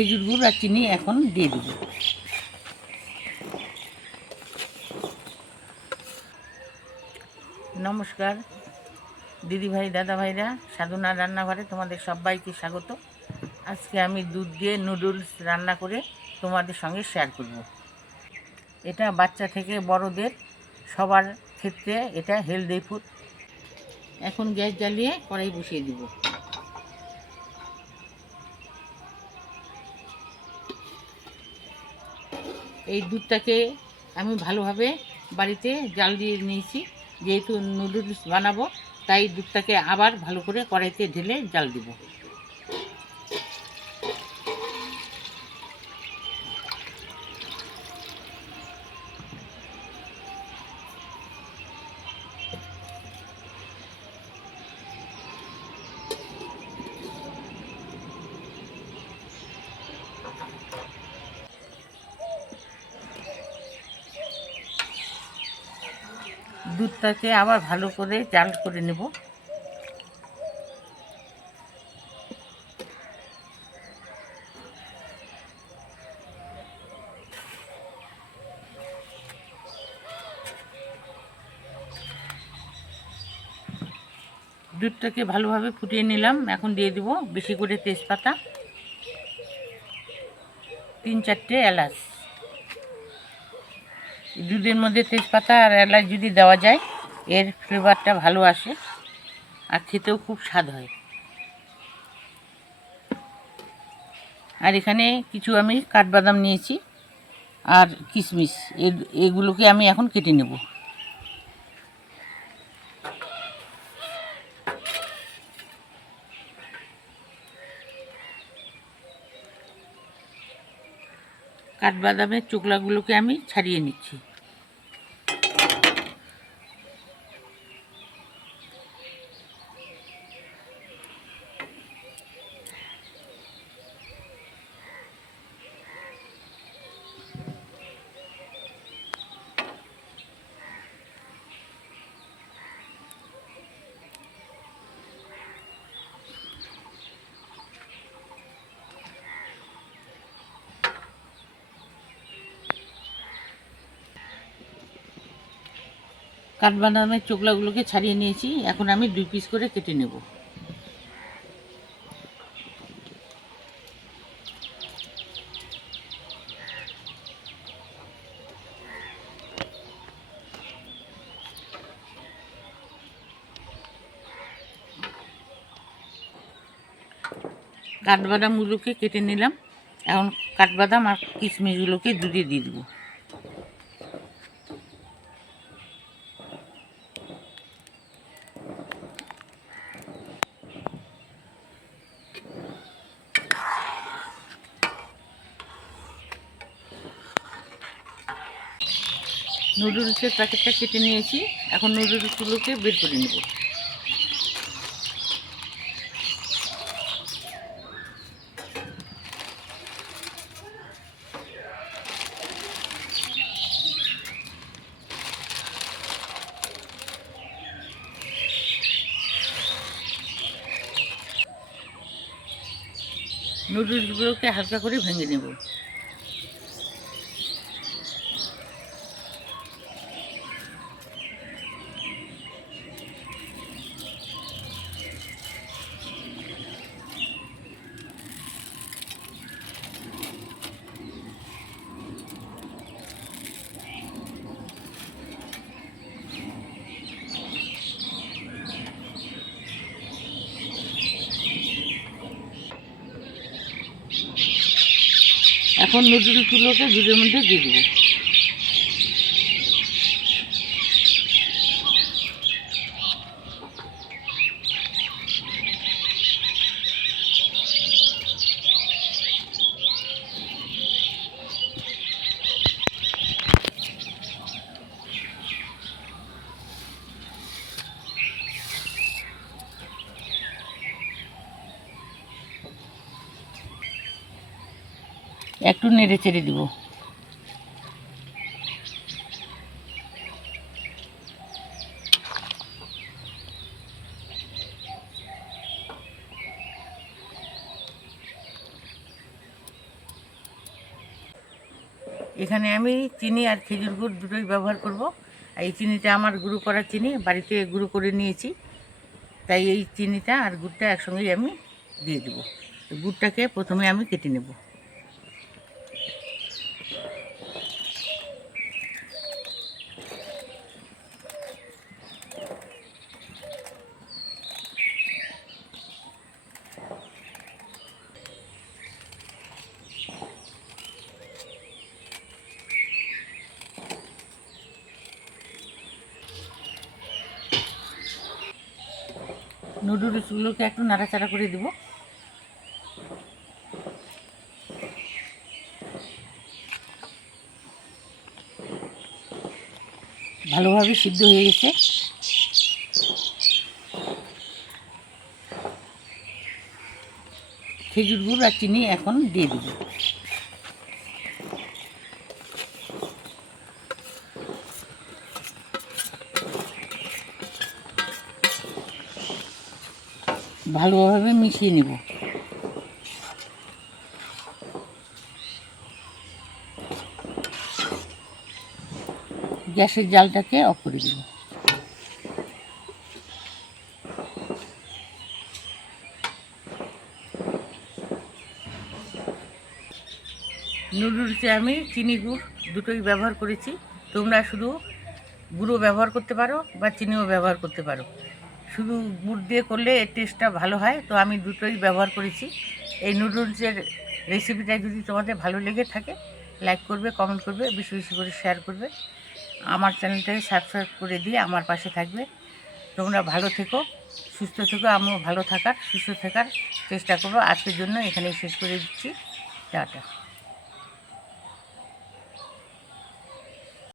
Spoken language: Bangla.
খেজুর গুড় আর চিনি এখন দিয়ে দেব। নমস্কার দিদিভাই দাদাভাইরা, সাধনা রান্নাঘরে তোমাদের সবাইকে স্বাগত। আজকে আমি দুধ দিয়ে নুডলস রান্না করে তোমাদের সঙ্গে শেয়ার করব। এটা বাচ্চা থেকে বড়দের সবার ক্ষেত্রে এটা হেলদি ফুড। এখন গ্যাস জ্বালিয়ে কড়াই বসিয়ে দিব। এই দুধটাকে আমি ভালোভাবে বাড়িতে জাল দিয়ে নিয়েছি, যেহেতু নুডলস বানাবো তাই দুধটাকে আবার ভালো করে কড়াইতে ঢেলে জাল দিব। দুধটাকে আবার ভালো করে জাল করে নেব। দুধটাকে ভালোভাবে ফুটিয়ে নিলাম। এখন দিয়ে দিব বেশি করে তেজপাতা, 3-4টে এলাচ। দুধের মধ্যে তেজপাতা আর এলাচ যদি দেওয়া যায় এর ফ্লেভারটা ভালো আসে আর খেতেও খুব স্বাদ হয়। আর এখানে কিছু আমি কাঠবাদাম নিয়েছি আর কিশমিশ, এগুলোকে আমি এখন কেটে নেব। কাঠবাদামের চোকলাগুলোকে আমি ছাড়িয়ে নিচ্ছি। কাঠবাদামের চোকলাগুলোকে ছাড়িয়ে নিয়েছি, এখন আমি 2 পিস করে কেটে নেব। কাঠবাদামগুলোকে কেটে নিলাম। এখন কাঠবাদাম আর কিশমিশগুলোকে দুধে দিয়ে দেবো। নুডলসের প্যাকেটটা কেটে নিয়েছি, এখন নুডলসগুলোকে বের করে নেব। নুডলসগুলোকে হালকা করে ভেঙে নেব। এখন নুডলসগুলোকে দুধের মধ্যে দিয়ে দেবো। একটু নেড়ে চেড়ে দিব। এখানে আমি চিনি আর খেজুর গুড় দুটোই ব্যবহার করব। এই চিনিটা আমার গুঁড়ো করা চিনি, বাড়িতে গুঁড়ো করে নিয়েছি, তাই এই চিনিটা আর গুড়টা একসঙ্গেই আমি দিয়ে দেবো। গুড়টাকে প্রথমে আমি কেটে নেব। নুডলসগুলোকে একটু নাড়াচাড়া করে দেব। ভালোভাবে সিদ্ধ হয়ে গেছে। খেজুর গুড় আর চিনি এখন দিয়ে দেব। ভালোভাবে মিশিয়ে নেব। গ্যাসের জালটাকে অফ করে দেব। নুডলসে আমি চিনি গুড় দুটোই ব্যবহার করেছি। তোমরা শুধু গুঁড়ো ব্যবহার করতে পারো বা চিনিও ব্যবহার করতে পারো। শুধু গুড় দিয়ে করলে এর টেস্টটা ভালো হয়, তো আমি দুটোই ব্যবহার করেছি। এই নুডলসের রেসিপিটা যদি তোমাদের ভালো লেগে থাকে, লাইক করবে, কমেন্ট করবে, বেশি বেশি করে শেয়ার করবে। আমার চ্যানেলটাকে সাবস্ক্রাইব করে দিয়ে আমার পাশে থাকবে। তোমরা ভালো থেকো, সুস্থ থেকো, আমিও ভালো থাকার সুস্থ থাকার চেষ্টা করবো। আজকের জন্য এখানেই শেষ করে দিচ্ছি। টাটা।